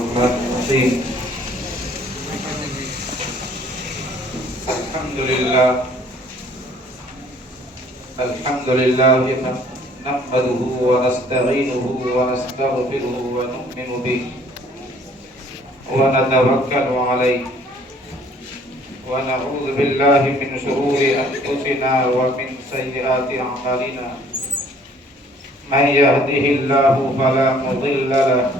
الرحمن الرحيم الحمد لله نحمده ونستعينه ونستغفره ونؤمن به ونتوكل عليه ونعوذ بالله من شرور أنفسنا ومن سيئات أعمالنا من يهده الله فلا مضل له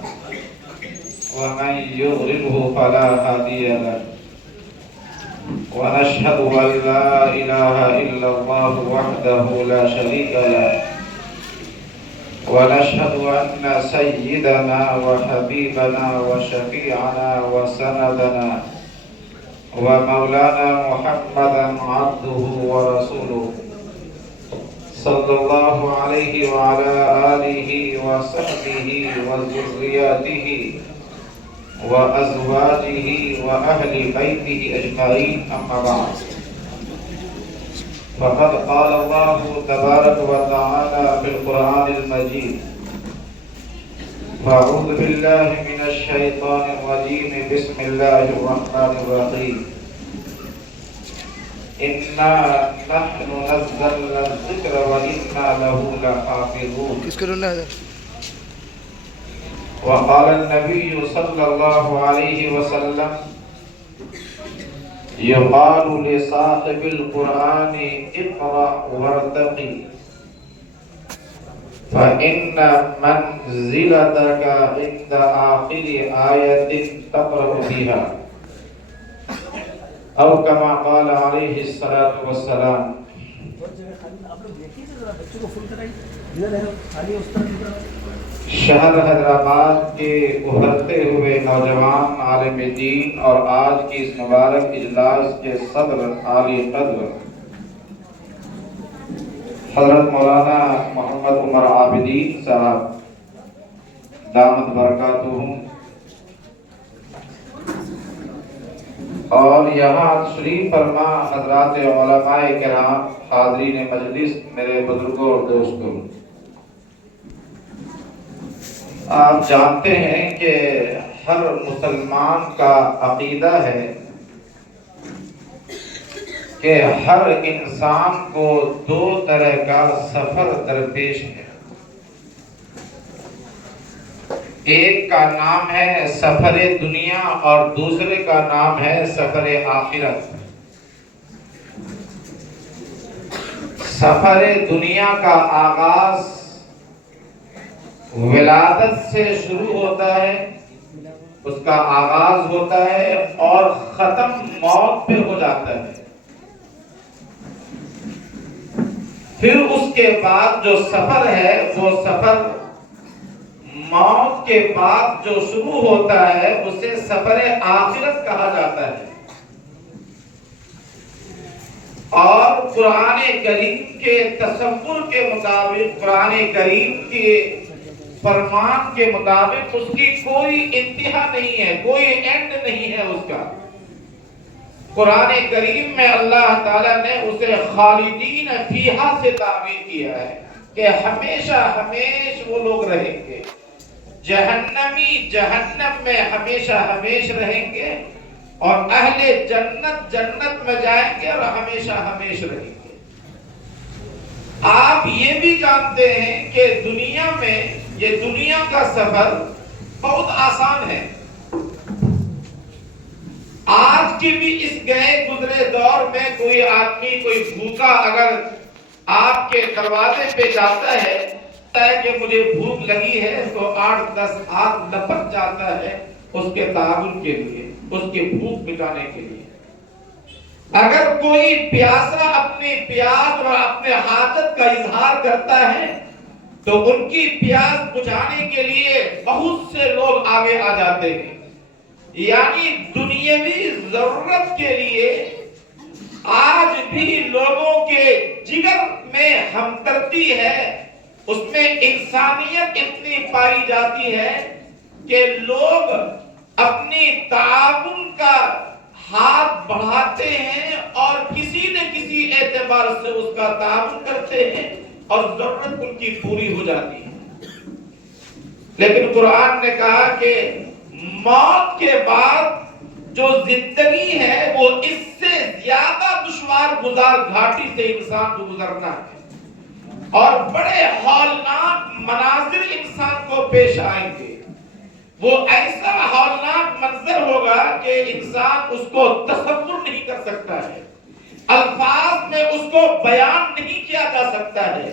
ومن يضلله فلا هادي له ونشهد أن لا إله إلا الله وحده لا شريك له ونشهد أن سيدنا وحبيبنا وشفيعنا وسندنا ومولانا محمدا عبده ورسوله صلى الله عليه وعلى آله وصحبه وذرياته وأزواجه وأهل بيته أجمعين أما بعد فقد قال الله تبارك وتعالى في القرآن المجيد فأعوذ بالله من الشيطان الرجيم بسم الله الرحمن الرحيم إنا نحن نزلنا الذكر وإنا له لحافظون وقال النبي صلى الله عليه وسلم يقال لصاحب القرآن اقرأ وارتقي فإن منزلتك عند آخر آية تقرأ بها أو كما قال عليه الصلاة والسلام شہر حیدرآباد کے ابھرتے ہوئے نوجوان عالم دین اور آج کی اس مبارک اجلاس کے صدر عالی قدر حضرت مولانا محمد عمر عابدین صاحب دامت برکاتہم اور یہاں تشریف فرما حضرات علماء کرام حاضرین مجلس میرے بزرگوں اور دوستوں، آپ جانتے ہیں کہ ہر مسلمان کا عقیدہ ہے کہ ہر انسان کو دو طرح کا سفر درپیش ہے۔ ایک کا نام ہے سفر دنیا اور دوسرے کا نام ہے سفر آخرت۔ سفر دنیا کا آغاز ولادت سے شروع ہوتا ہے، اس کا آغاز ہوتا ہے اور ختم موت پہ ہو جاتا ہے۔ پھر اس کے بعد جو سفر ہے وہ سفر موت کے بعد جو شروع ہوتا ہے اسے سفر آخرت کہا جاتا ہے۔ اور قرآن کریم کے تصور کے مطابق، قرآن کریم کے فرمان کے مطابق اس کی کوئی انتہا نہیں ہے، کوئی اینڈ نہیں ہے اس کا۔ قرآن کریم میں اللہ تعالیٰ نے اسے خالدین فیہا سے تعبیر کیا ہے کہ ہمیشہ ہمیش وہ لوگ رہیں گے، جہنمی جہنم میں ہمیشہ ہمیش رہیں گے، اور اہل جنت جنت میں جائیں گے اور ہمیشہ ہمیش رہیں گے۔ آپ یہ بھی جانتے ہیں کہ دنیا میں یہ دنیا کا سفر بہت آسان ہے۔ آج کی بھی اس گئے گزرے دور میں کوئی آدمی کوئی بھوکا اگر آپ کے دروازے پہ جاتا ہے کہ مجھے بھوک لگی ہے تو 8-10 ہاتھ لپک جاتا ہے اس کے تعاون کے لیے، اس کی بھوک مٹانے کے لیے۔ اگر کوئی پیاسا اپنی پیاس اور اپنے حاجت کا اظہار کرتا ہے تو ان کی پیاس بجھانے کے لیے بہت سے لوگ آگے آ جاتے ہیں۔ یعنی دنیاوی ضرورت کے لیے آج بھی لوگوں کے جگر میں ہمدردی ہے، اس میں انسانیت اتنی پائی جاتی ہے کہ لوگ اپنی تعاون کا ہاتھ بڑھاتے ہیں اور کسی نہ کسی اعتبار سے اس کا تعاون کرتے ہیں اور ضرورت ان کی پوری ہو جاتی ہے۔ لیکن قرآن نے کہا کہ موت کے بعد جو زندگی ہے وہ اس سے زیادہ دشوار گزار گھاٹی سے انسان کو گزرنا ہے، اور بڑے ہولناک مناظر انسان کو پیش آئیں گے۔ وہ ایسا ہولناک منظر ہوگا کہ انسان اس کو تصور نہیں کر سکتا ہے، الفاظ میں اس کو بیان نہیں کیا جا سکتا ہے،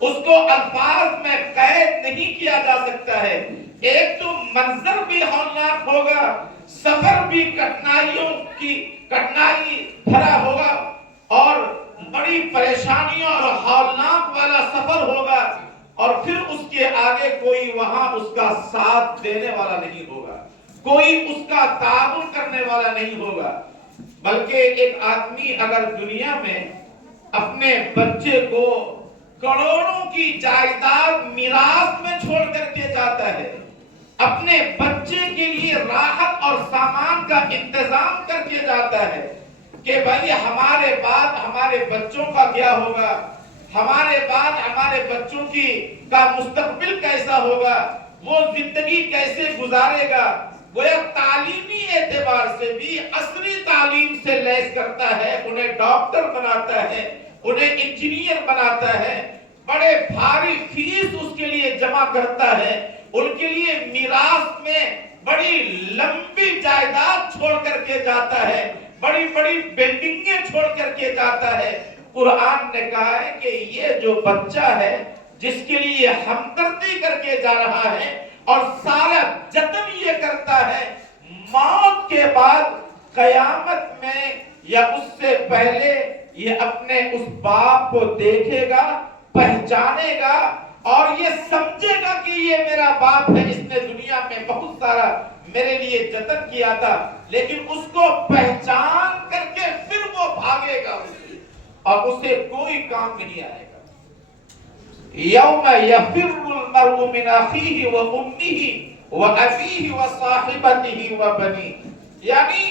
اس کو الفاظ میں قید نہیں کیا جا سکتا ہے۔ ایک تو منظر بھی ہولناک ہوگا، سفر بھی کٹنائی بھرا ہوگا، اور بڑی پریشانیوں اور ہولناک والا سفر ہوگا، اور پھر اس کے آگے کوئی وہاں اس کا ساتھ دینے والا نہیں ہوگا، کوئی اس کا تعاون کرنے والا نہیں ہوگا۔ بلکہ ایک آدمی اگر دنیا میں اپنے بچے کو کروڑوں کی جائیداد میراث میں چھوڑ کر کے جاتا ہے، اپنے بچے کے لیے راحت اور سامان کا انتظام کر کے جاتا ہے کہ بھائی ہمارے بعد ہمارے بچوں کا کیا ہوگا، ہمارے بعد ہمارے بچوں کا مستقبل کیسا ہوگا، وہ زندگی کیسے گزارے گا، گویا تعلیمی اعتبار سے بھی عصری تعلیم سے لیس کرتا ہے، انہیں ڈاکٹر بناتا ہے، انہیں انجینئر بناتا ہے، بڑے بھاری فیس اس کے لیے جمع کرتا ہے، ان کے لیے میراث میں بڑی لمبی جائیداد چھوڑ کر کے جاتا ہے، بڑی بڑی بلڈنگیں چھوڑ کر کے جاتا ہے۔ قرآن نے کہا ہے کہ یہ جو بچہ ہے جس کے لیے ہمدردی کر کے جا رہا ہے اور سارا جتن یہ کرتا ہے، موت کے بعد قیامت میں یا اس سے پہلے یہ اپنے اس باپ کو دیکھے گا، پہچانے گا، اور یہ سمجھے گا کہ یہ میرا باپ ہے، اس نے دنیا میں بہت سارا میرے لیے جتن کیا تھا، لیکن اس کو پہچان کر کے پھر وہ بھاگے گا اور اسے کوئی کام نہیں آئے گا۔ یوم یفر المرء من اخیہ وامہ وابیہ وصاحبتہ وبنیہ، یعنی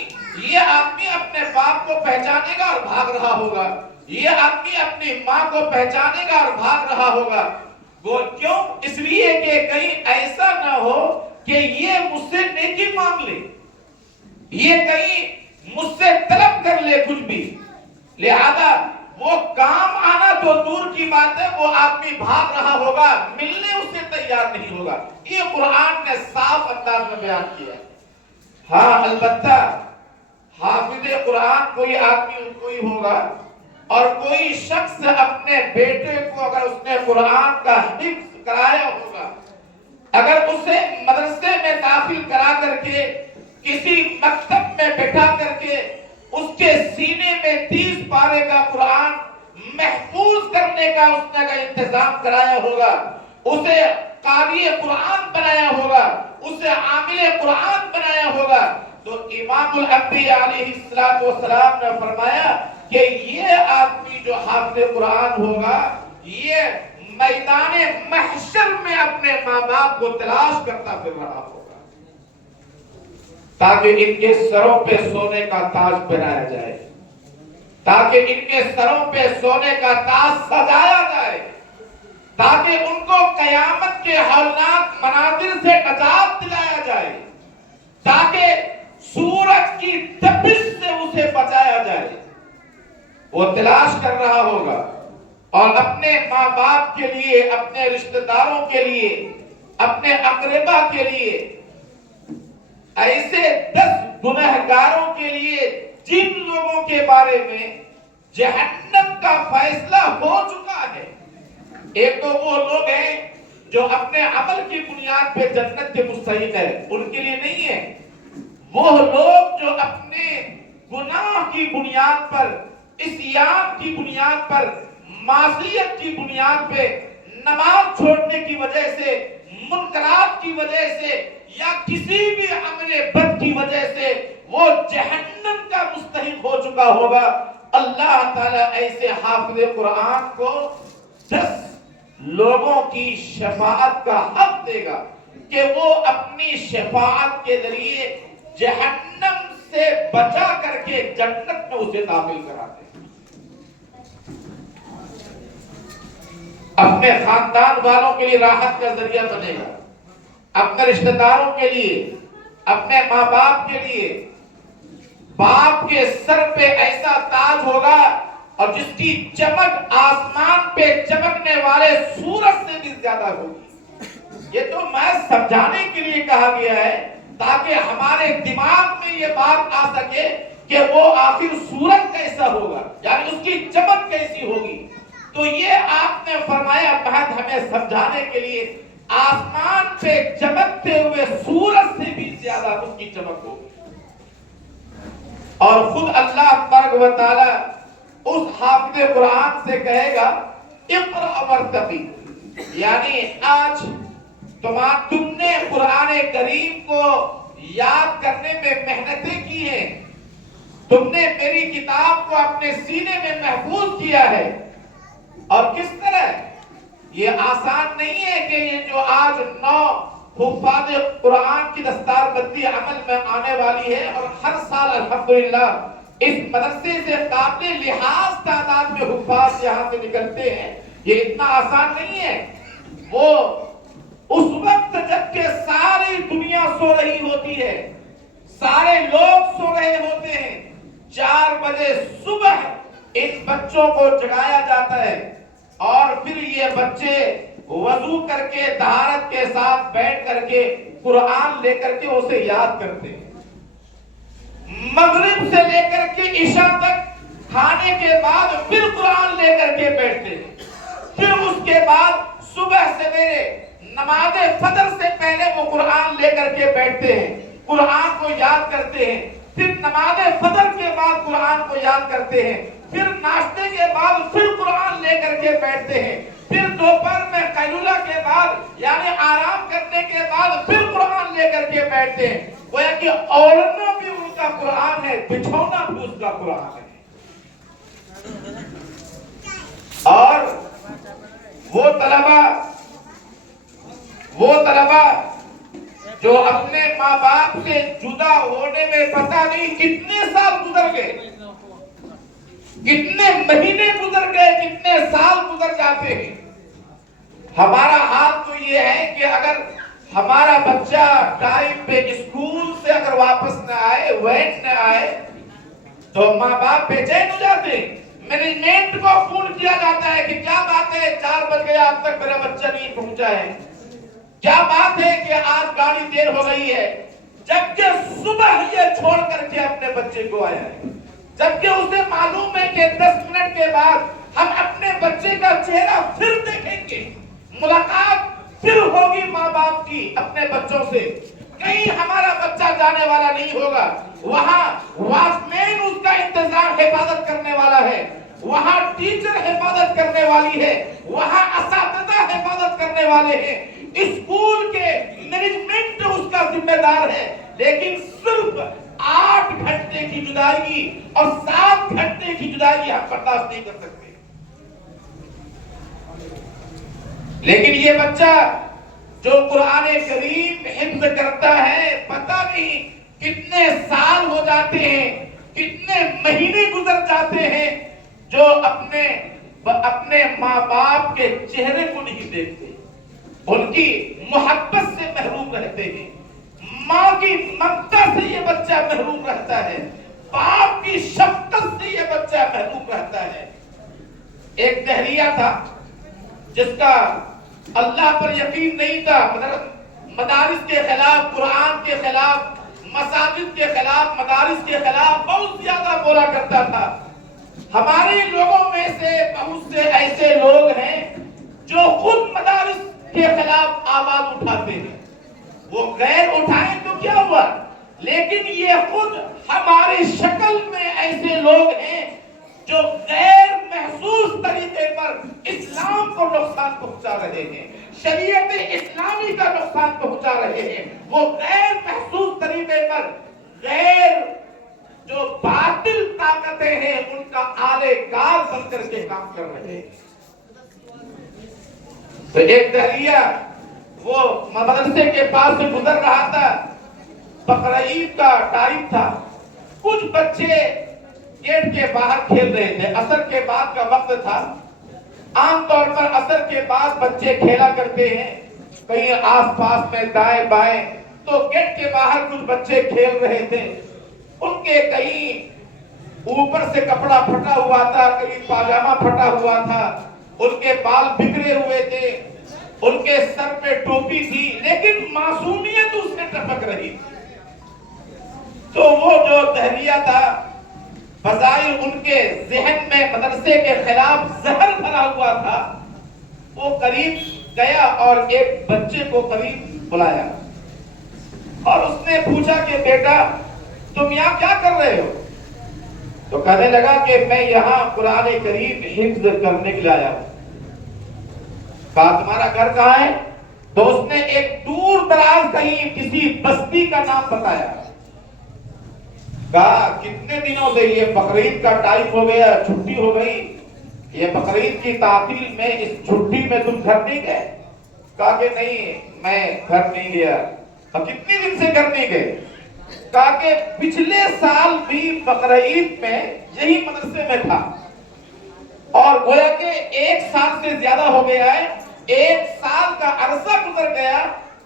یہ آدمی اپنے باپ کو پہچانے گا اور بھاگ رہا ہوگا، یہ آدمی اپنی ماں کو پہچانے گا اور بھاگ رہا ہوگا۔ وہ کیوں؟ اس لیے کہ کہیں ایسا نہ ہو کہ یہ مجھ سے نیکی مانگ لے، یہ کہیں مجھ سے طلب کر لے کچھ بھی، لہذا وہ کام آنا تو دور کی بات ہے، وہ آدمی بھاگ رہا ہوگا، ملنے اسے تیار نہیں ہوگا۔ یہ قرآن نے صاف انداز میں بیان کیا۔ ہاں البتہ حافظ قرآن کوئی آدمی کوئی ہوگا، اور کوئی شخص اپنے بیٹے کو اگر اس نے قرآن کا حفظ کرایا ہوگا، اگر اسے مدرسے میں داخل کرا کر کے کسی مکتب میں بٹھا کر کے اس کے سینے میں 30 پارے کا قرآن محفوظ کرنے کا اس نے انتظام کرایا ہوگا، اسے قاری قرآن بنایا ہوگا، اسے عامل قرآن بنایا ہوگا، تو امام الانبیاء علیہ السلام نے فرمایا کہ یہ آدمی جو حافظ قرآن ہوگا، یہ میدان محشر میں اپنے ماں باپ کو تلاش کرتا پھر رہا ہوگا تاکہ ان کے سروں پہ سونے کا تاج پہنایا جائے، تاکہ ان کے سروں پہ سونے کا تاج سجایا جائے، تاکہ ان کو قیامت کے ہولناک مناظر سے نجات دلایا جائے، تاکہ سورج کی تپش سے اسے بچایا جائے۔ وہ تلاش کر رہا ہوگا، اور اپنے ماں باپ کے لیے، اپنے رشتہ داروں کے لیے، اپنے اقربا کے لیے، ایسے 10 گنہگاروں کے لیے جن لوگوں کے بارے میں جہنم کا فیصلہ ہو چکا ہے۔ ایک تو وہ لوگ ہیں جو اپنے عمل کی بنیاد پہ جنت کے مستحق ہیں، ان کے لیے نہیں ہے۔ وہ لوگ جو اپنے گناہ کی بنیاد پر، عصیان کی بنیاد پر، معصیت کی بنیاد پہ، نماز چھوڑنے کی وجہ سے، منکرات کی وجہ سے، یا کسی بھی عمل بد کی وجہ سے وہ جہنم کا مستحق ہو چکا ہوگا، اللہ تعالیٰ ایسے حافظ قرآن کو 10 لوگوں کی شفاعت کا حق دے گا کہ وہ اپنی شفاعت کے ذریعے جہنم سے بچا کر کے جنت میں اسے داخل کرا دے، اپنے خاندان والوں کے لیے راحت کا ذریعہ بنے گا، اپنے رشتہ داروں کے لیے، اپنے ماں باپ کے لیے باپ کے سر پہ ایسا تاج ہوگا اور جس کی چمک آسمان پہ چمکنے والے سورج سے بھی زیادہ ہوگی۔ یہ تو میں سمجھانے کے لیے کہا گیا ہے تاکہ ہمارے دماغ میں یہ بات آ سکے کہ وہ آخر سورج کیسا ہوگا، یعنی اس کی چمک کیسی ہوگی۔ تو یہ آپ نے فرمایا بہت ہمیں سمجھانے کے لیے آسمان پہ چمکتے ہوئے سورج سے بھی زیادہ اس کی چمک ہوگی۔ اور خود اللہ تبارک و تعالی اس حافظ قرآن سے کہے گا اقرأ ورتقی، یعنی آج تم نے قرآن کریم کو یاد کرنے میں محنتیں کی ہیں، تم نے میری کتاب کو اپنے سینے میں محفوظ کیا ہے۔ اور کس طرح؟ یہ آسان نہیں ہے کہ یہ جو آج 9 حفاظ قرآن کی دستار بندی عمل میں آنے والی ہے اور ہر سال الحمدللہ اس مدرسے سے قابل لحاظ تعداد میں حفاظ یہاں سے نکلتے ہیں، یہ اتنا آسان نہیں ہے۔ وہ اس وقت جب کہ ساری دنیا سو رہی ہوتی ہے، سارے لوگ سو رہے ہوتے ہیں، 4 بجے صبح ان بچوں کو جگایا جاتا ہے اور پھر یہ بچے وضو کر کے طہارت کے ساتھ بیٹھ کر کے قرآن لے کر کے اسے یاد کرتے ہیں۔ مغرب سے لے کر کے عشاء تک کھانے کے بعد پھر قرآن لے کر کے بیٹھتے ہیں، پھر اس کے بعد صبح سویرے نماز فجر سے پہلے وہ قرآن لے کر کے بیٹھتے ہیں، قرآن کو یاد کرتے ہیں، پھر نماز فجر کے بعد قرآن کو یاد کرتے ہیں، پھر ناشتے کے بعد پھر قرآن لے کر کے بیٹھتے ہیں، پھر دوپہر میں قیلولہ کے بعد یعنی آرام کرنے کے بعد پھر قرآن لے کر کے بیٹھتے ہیں۔ گویا کہ اوڑھنا بھی ان کا قرآن ہے، بچھونا بھی اس کا قرآن ہے۔ اور وہ طلبہ جو اپنے ماں باپ سے جدا ہونے میں پتہ نہیں کتنے سال گزر گئے، کتنے مہینے گزر گئے، کتنے سال گزر جاتے ہیں۔ ہمارا حال تو یہ ہے کہ اگر ہمارا بچہ ٹائم پہ اسکول سے اگر واپس نہ آئے، وین نہ آئے، تو ماں باپ بے چین ہو جاتے ہیں۔ مینجمنٹ کو فون کیا جاتا ہے کہ کیا بات ہے 4 بج گئے اب تک میرا بچہ نہیں پہنچا ہے، کیا بات ہے کہ آج گاڑی دیر ہو گئی ہے، جبکہ صبح یہ چھوڑ کر کے اپنے بچے کو آیا ہے، جبکہ اسے معلوم ہے کہ 10 منٹ کے بعد ہم اپنے بچے کا چہرہ پھر دیکھیں گے، ملاقات پھر ہوگی ماں باپ کی اپنے بچوں سے۔ کہیں ہمارا بچہ جانے والا نہیں ہوگا، وہاں واچ مین اس کا انتظام حفاظت کرنے والا ہے، وہاں ٹیچر حفاظت کرنے والی ہے، وہاں اساتذہ حفاظت کرنے والے ہیں، اسکول کے مینجمنٹ اس کا ذمہ دار ہے۔ لیکن صرف 8 گھنٹے کی جدائی اور 7 گھنٹے کی جدائی ہم برداشت نہیں کر سکتے۔ لیکن یہ بچہ جو قرآن کریم حفظ کرتا ہے، پتہ نہیں کتنے سال ہو جاتے ہیں، کتنے مہینے گزر جاتے ہیں، جو اپنے ماں باپ کے چہرے کو نہیں دیکھتے، ان کی محبت سے محروم رہتے ہیں، ماں کی ممتا سے یہ بچہ محروم رہتا ہے، باپ کی شفقت سے یہ بچہ محروم رہتا ہے۔ ایک دہریہ تھا جس کا اللہ پر یقین نہیں تھا، مدارس کے خلاف، قرآن کے خلاف، مساجد کے خلاف، مدارس کے خلاف بہت زیادہ بولا کرتا تھا۔ ہمارے لوگوں میں سے بہت سے ایسے لوگ ہیں جو خود مدارس کے خلاف آواز اٹھاتے ہیں۔ وہ غیر اٹھائیں تو کیا ہوا، لیکن یہ خود ہماری شکل میں ایسے لوگ ہیں جو غیر محسوس طریقے پر اسلام کو نقصان پہنچا رہے ہیں، شریعت اسلامی کا نقصان پہنچا رہے ہیں۔ وہ غیر محسوس طریقے پر غیر جو باطل طاقتیں ہیں ان کا آلے کار بن کر کے کام کر رہے ہیں۔ تو ایک دہریہ وہ مدرسے کے پاس سے گزر رہا تھا، بقرعید کا ٹائم تھا، کچھ بچے گیٹ کے باہر کھیل رہے تھے، عصر کے بعد کا وقت تھا۔ عام طور پر عصر کے بعد بچے کھیلا کرتے ہیں، کہیں آس پاس میں دائیں بائیں تو گیٹ کے باہر کچھ بچے کھیل رہے تھے، ان کے کہیں اوپر سے کپڑا پھٹا ہوا تھا، کہیں پاجامہ پھٹا ہوا تھا، ان کے بال بکھرے ہوئے تھے، ان کے سر پہ ٹوپی تھی، لیکن معصومیت اس سے ٹپک رہی تھی۔ تو وہ جو دہلیہ تھا، بظاہر ان کے ذہن میں مدرسے کے خلاف زہر بھرا ہوا تھا، وہ قریب گیا اور ایک بچے کو قریب بلایا اور اس نے پوچھا کہ بیٹا تم یہاں کیا کر رہے ہو؟ تو کہنے لگا کہ میں یہاں قرآن کریم حفظ کرنے کے لیے آیا ہوں۔ کہا تمہارا گھر کہاں ہے؟ تو اس نے ایک دور دراز کہیں کسی بستی کا نام بتایا۔ کہا کتنے دنوں سے؟ یہ بقرعید کا ٹائم ہو گیا، چھٹی ہو گئی، یہ بقرعید کی تعطیل میں، اس چھٹی میں تم گھر نہیں گئے؟ کہا کہ نہیں میں گھر نہیں گیا۔ کتنے دن سے گھر نہیں گئے؟ کہا کہ پچھلے سال بھی بقرعید میں یہی مدرسے میں تھا، اور گویا کہ 1 سال سے زیادہ ہو گیا ہے، 1 سال کا عرصہ گزر گیا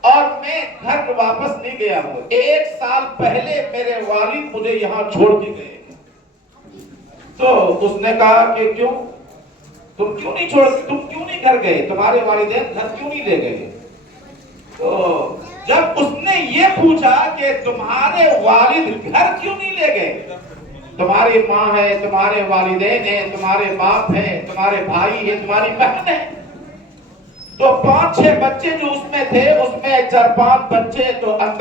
اور میں گھر واپس نہیں گیا ہوں۔ 1 سال پہلے میرے والد مجھے یہاں چھوڑ کے گئے۔ تو اس نے کہا کہ کیوں؟ تم کیوں نہیں گھر گئے؟ تمہارے والدین گھر کیوں نہیں لے گئے؟ تو جب اس نے یہ پوچھا کہ تمہارے والد گھر کیوں نہیں لے گئے، تمہاری ماں ہے، تمہارے والدین ہیں، تمہارے باپ ہیں، تمہارے بھائی ہیں، تمہاری بہن ہے، تو 5-6 بچے جو اس میں تھے، اس میں 4-5 بچے تو اندر